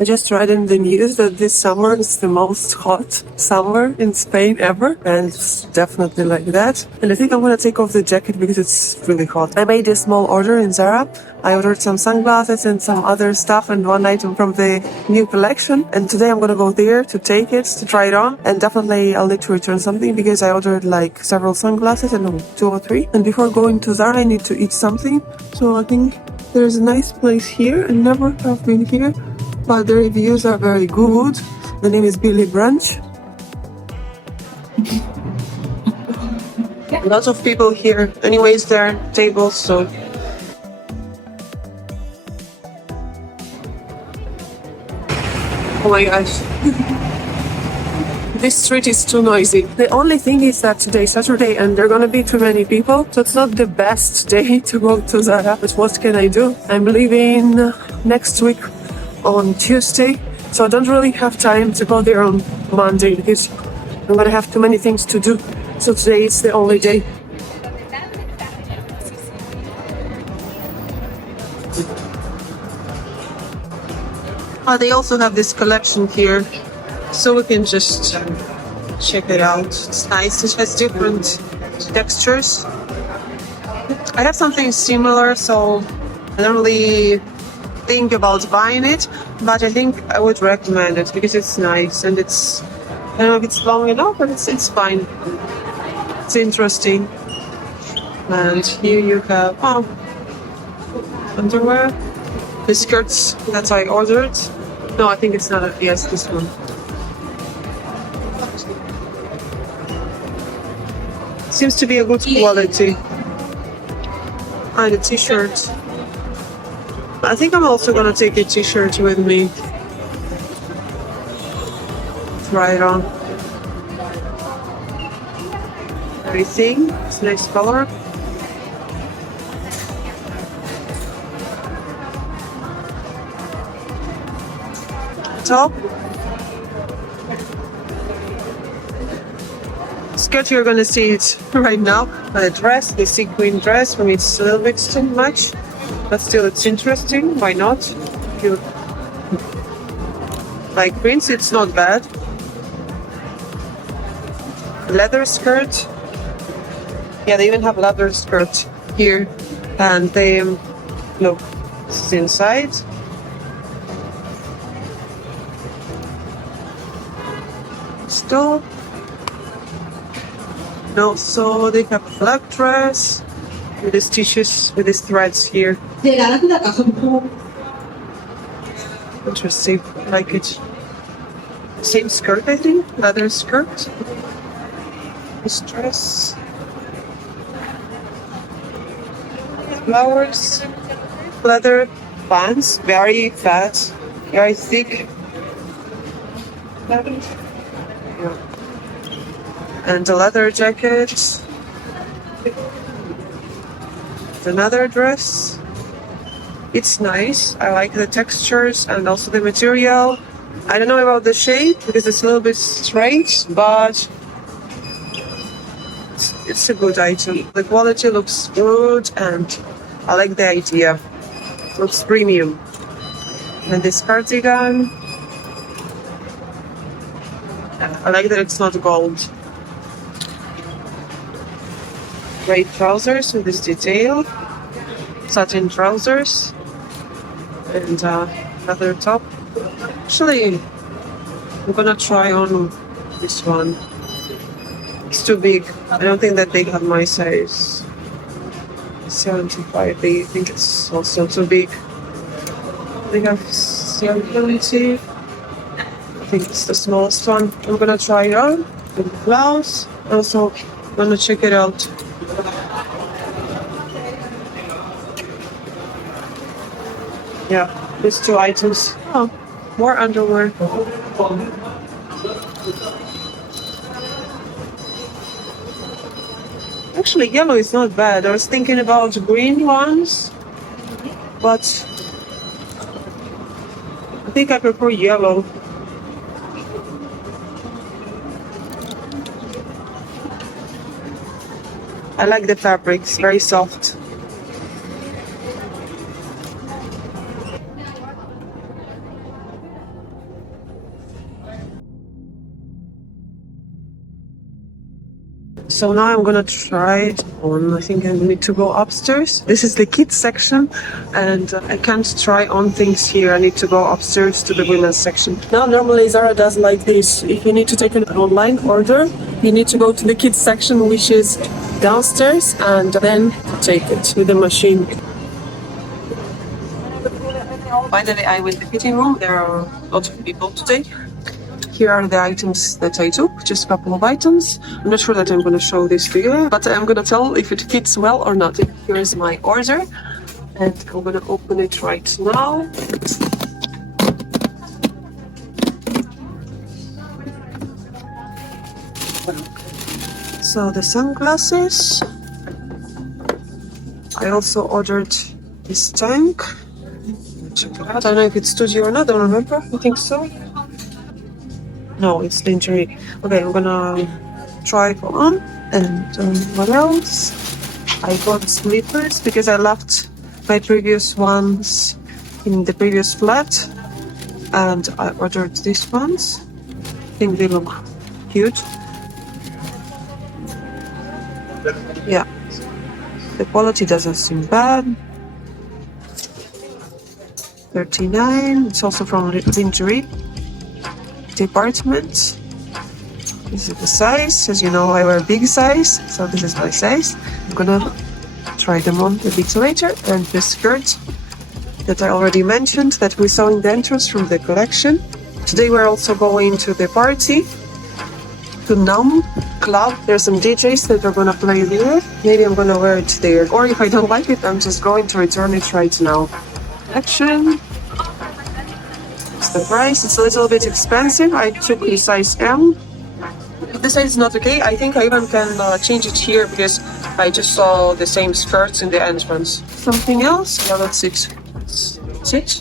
I just read in the news that this summer is the most hot summer in Spain ever, and it's definitely like that. And I think I'm gonna take off the jacket because it's really hot. I made a small order in ZARA. I ordered some sunglasses and some other stuff and one item from the new collection. And today I'm gonna go there to take it, to try it on. And definitely I'll need to return something because I ordered like several sunglasses, and 2 or 3. And before going to ZARA, I need to eat something. So I think there's a nice place here. I never have been here, but the reviews are very good. The name is Billy Brunch. Lots of people here. Anyways, there are tables, so... Oh my gosh. This street is too noisy. The only thing is that today is Saturday and there are gonna be too many people, so it's not the best day to go to ZARA, but what can I do? I'm leaving next week on Tuesday, so I don't really have time to go there on Monday because I'm gonna have too many things to do. So today is the only day. They also have this collection here, so we can just check it out. It's nice. It has different textures. I have something similar, so I don't really think about buying it, but I think I would recommend it because it's nice and it's, I don't know if it's long enough, but it's fine. It's interesting. And here you have underwear, the skirts that I ordered. No, I think it's not a, yes, this one. Seems to be a good quality. And a t-shirt. I think I'm also gonna take a t-shirt with me. Try it on. Everything. It's a nice color. Top. Skirt, you're gonna see it right now. A dress, the sequin dress. For me, it's a little bit too much, but still, it's interesting. Why not? If you like prints, it's not bad. Leather skirt. Yeah, they even have leather skirt here, and they look. This is inside. Still. No, so they have a black dress with these stitches, with these threads here. Interesting, I like it. Same skirt, I think, leather skirt. This dress. Flowers. Leather pants, very fat, very thick. Yeah. And a leather jacket. Another dress. It's nice. I like the textures and also the material. I don't know about the shape because it's a little bit straight, but it's a good item. The quality looks good and I like the idea. It looks premium. And this cardigan. I like that it's not gold. Gray trousers with this detail, satin trousers, and another top. Actually, I'm gonna try on this one. It's too big. I don't think that they have my size. 75. They think it's also too big. They have 70. I think it's the smallest one. I'm gonna try it on with the blouse. Also, I'm gonna check it out. Yeah, these 2 items. Oh, more underwear. Actually, yellow is not bad. I was thinking about green ones, but I think I prefer yellow. I like the fabric, it's very soft. So now I'm gonna try it on. I think I need to go upstairs. This is the kids section, and I can't try on things here. I need to go upstairs to the women's section. Now normally Zara does like this. If you need to take an online order, you need to go to the kids section, which is downstairs, and then take it to the machine. Finally, I went to the fitting room. There are lots of people today. Here are the items that I took, just a couple of items. I'm not sure that I'm going to show this to you, but I'm going to tell if it fits well or not. Here is my order, and I'm going to open it right now. So the sunglasses. I also ordered this tank. Check it out. I don't know if it's studio or not, I don't remember. I think so. No, it's lingerie. Okay, I'm gonna try it on. And what else? I got slippers because I left my previous ones in the previous flat, and I ordered these ones. I think they look cute. Yeah, the quality doesn't seem bad. 39. It's also from lingerie department. This is the size. As you know, I wear big size, so this is my size. I'm gonna try them on a bit later. And the skirt that I already mentioned that we saw in the entrance from the collection. Today we're also going to the party, to Numb Club. There's some DJs that are gonna play there. Maybe I'm gonna wear it there. Or if I don't like it, I'm just going to return it right now. Action. It's the price. It's a little bit expensive. I took the size M. If the size is not okay, I think I even can change it here because I just saw the same skirts in the entrance. Something else? Yeah, that's it. That's it.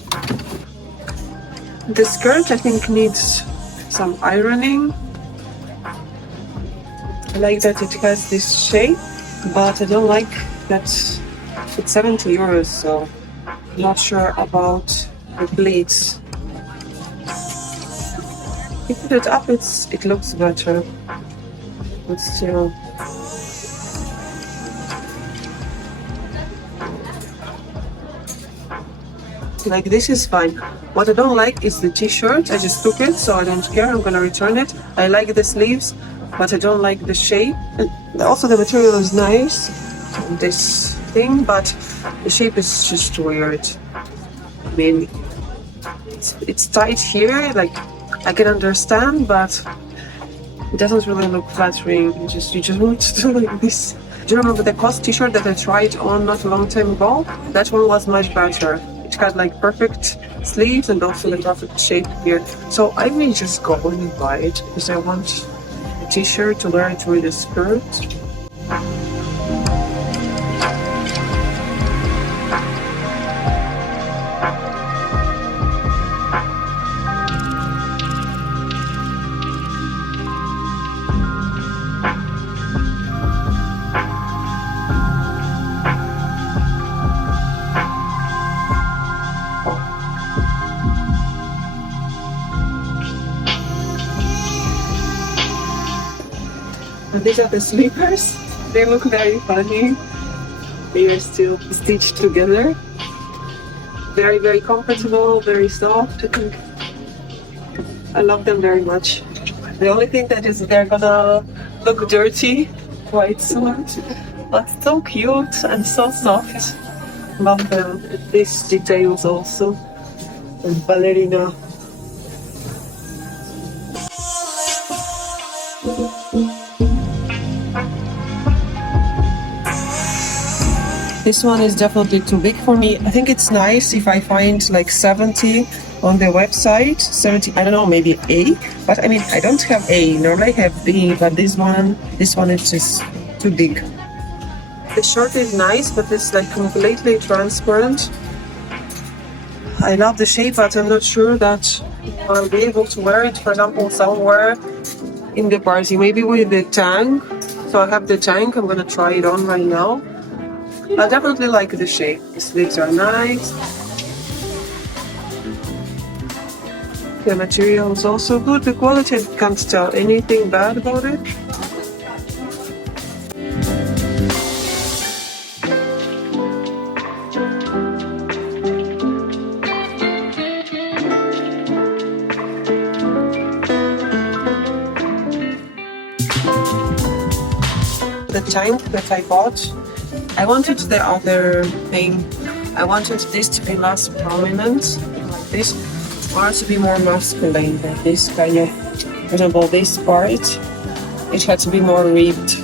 The skirt I think needs some ironing. I like that it has this shape, but I don't like that it's 70 euros, so I'm not sure about the pleats. If you put it up, it looks better, but still. Like this is fine. What I don't like is the t-shirt. I just took it, so I don't care. I'm gonna return it. I like the sleeves, but I don't like the shape. And also the material is nice, this thing, but the shape is just weird. I mean, it's tight here, like I can understand, but it doesn't really look flattering. You just want to do like this. Do you remember the COS t-shirt that I tried on not a long time ago? That one was much better. It had like perfect sleeves and also the perfect shape here. So I may just go and buy it because I want a t-shirt to wear it with a skirt. And these are the slippers. They look very funny. They are still stitched together. Very, very comfortable, very soft. I love them very much. The only thing that is they're gonna look dirty quite soon, but so cute and so soft. Love them. These details also. And ballerina. This one is definitely too big for me. I think it's nice if I find like 70 on the website. 70, I don't know, maybe A. But I mean, I don't have A. Normally I have B, but this one is just too big. The shirt is nice, but it's like completely transparent. I love the shape, but I'm not sure that I'll be able to wear it, for example, somewhere in the party. Maybe with the tank. So I have the tank. I'm gonna try it on right now. I definitely like the shape. The sleeves are nice. The material is also good. The quality, I can't tell anything bad about it. the tank that I bought. I wanted the other thing. I wanted this to be less prominent, like this, or to be more masculine, like this kind of, for example, this part, it had to be more ribbed.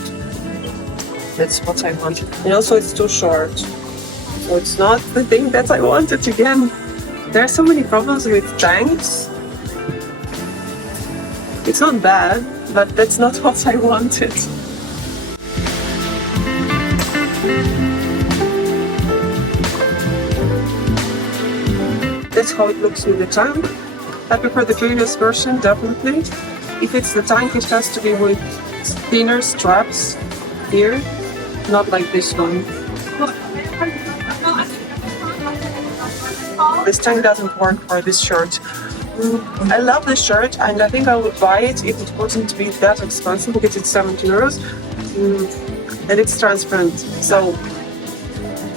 That's what I wanted. And also it's too short, so it's not the thing that I wanted again. There are so many problems with tanks. It's not bad, but that's not what I wanted. That's how it looks with the tank. I prefer the previous version, definitely. If it's the tank, it has to be with thinner straps here, not like this one. This tank doesn't work for this shirt. I love this shirt and I think I would buy it if it wouldn't be that expensive because it's 17 euros and it's transparent, so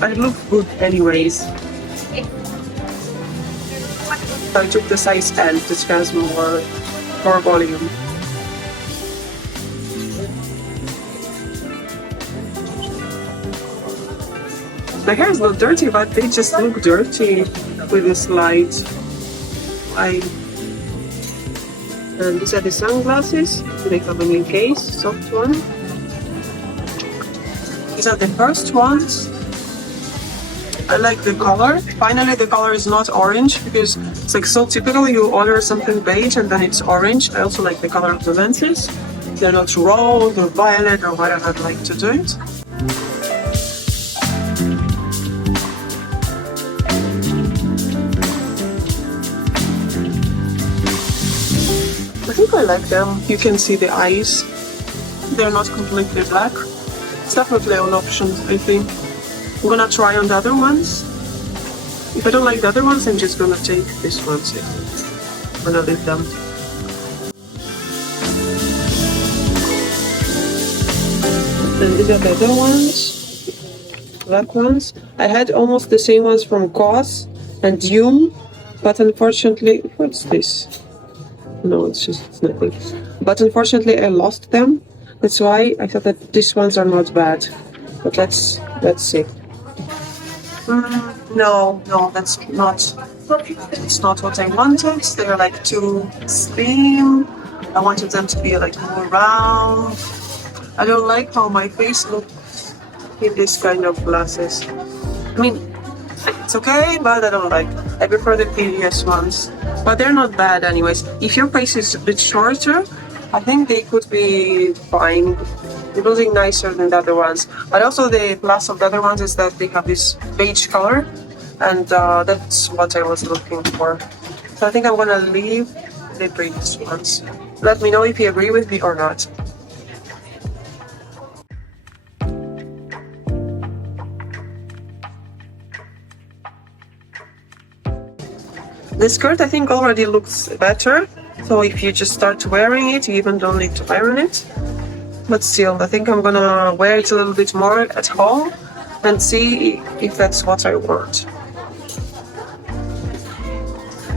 I look good anyways. I took the size L, which has more volume. My hair is not dirty, but they just look dirty with this light. And these are the sunglasses. They come in a case, soft one. These are the first ones. I like the color. Finally, the color is not orange because it's like so typical. You order something beige and then it's orange. I also like the color of the lenses. They're not rose or violet or whatever I'd like to do it. I think I like them. You can see the eyes. They're not completely black. It's definitely an option, I think. I'm gonna try on the other ones. If I don't like the other ones, I'm just gonna take this one. So I'm gonna leave them. And these are the other ones. Black ones. I had almost the same ones from COS and Hume, but unfortunately, what's this? No, it's nothing. But unfortunately, I lost them. That's why I thought that these ones are not bad. But let's see. No, that's not. It's not what I wanted. They're like too slim. I wanted them to be like more round. I don't like how my face looks in this kind of glasses. I mean, it's okay, but I don't like. I prefer the previous ones, but they're not bad anyways. If your face is a bit shorter, I think they could be fine. They're looking nicer than the other ones. But also the plus of the other ones is that they have this beige color, and that's what I was looking for. So I think I'm gonna leave the previous ones. Let me know if you agree with me or not. The skirt I think already looks better, so if you just start wearing it, you even don't need to iron it. But still, I think I'm gonna wear it a little bit more at home and see if that's what I want.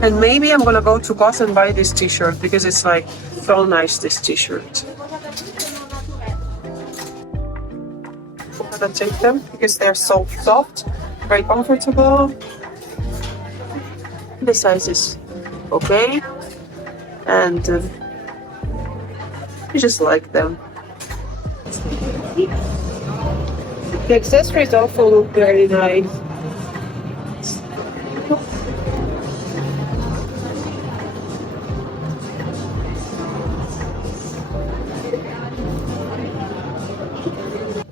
And maybe I'm gonna go to COS and buy this t-shirt because it's like so nice, this t-shirt. I'm gonna take them because they're so soft, very comfortable. The size is okay, and I just like them. The accessories also look very nice.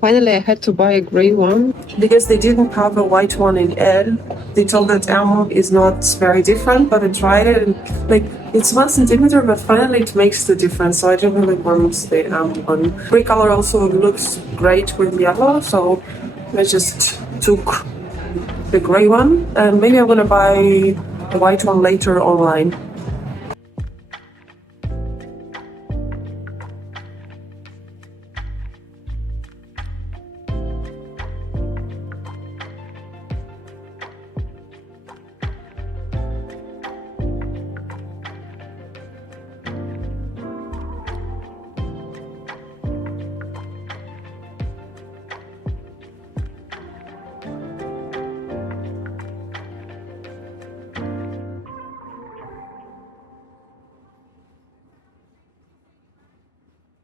Finally, I had to buy a gray one because they didn't have a white one in L. They told that M is not very different, but I tried it and like it's 1 centimeter, but finally it makes the difference. So I don't really want the M one. Gray color also looks great with yellow, so I just took the gray one, and maybe I'm gonna buy the white one later online.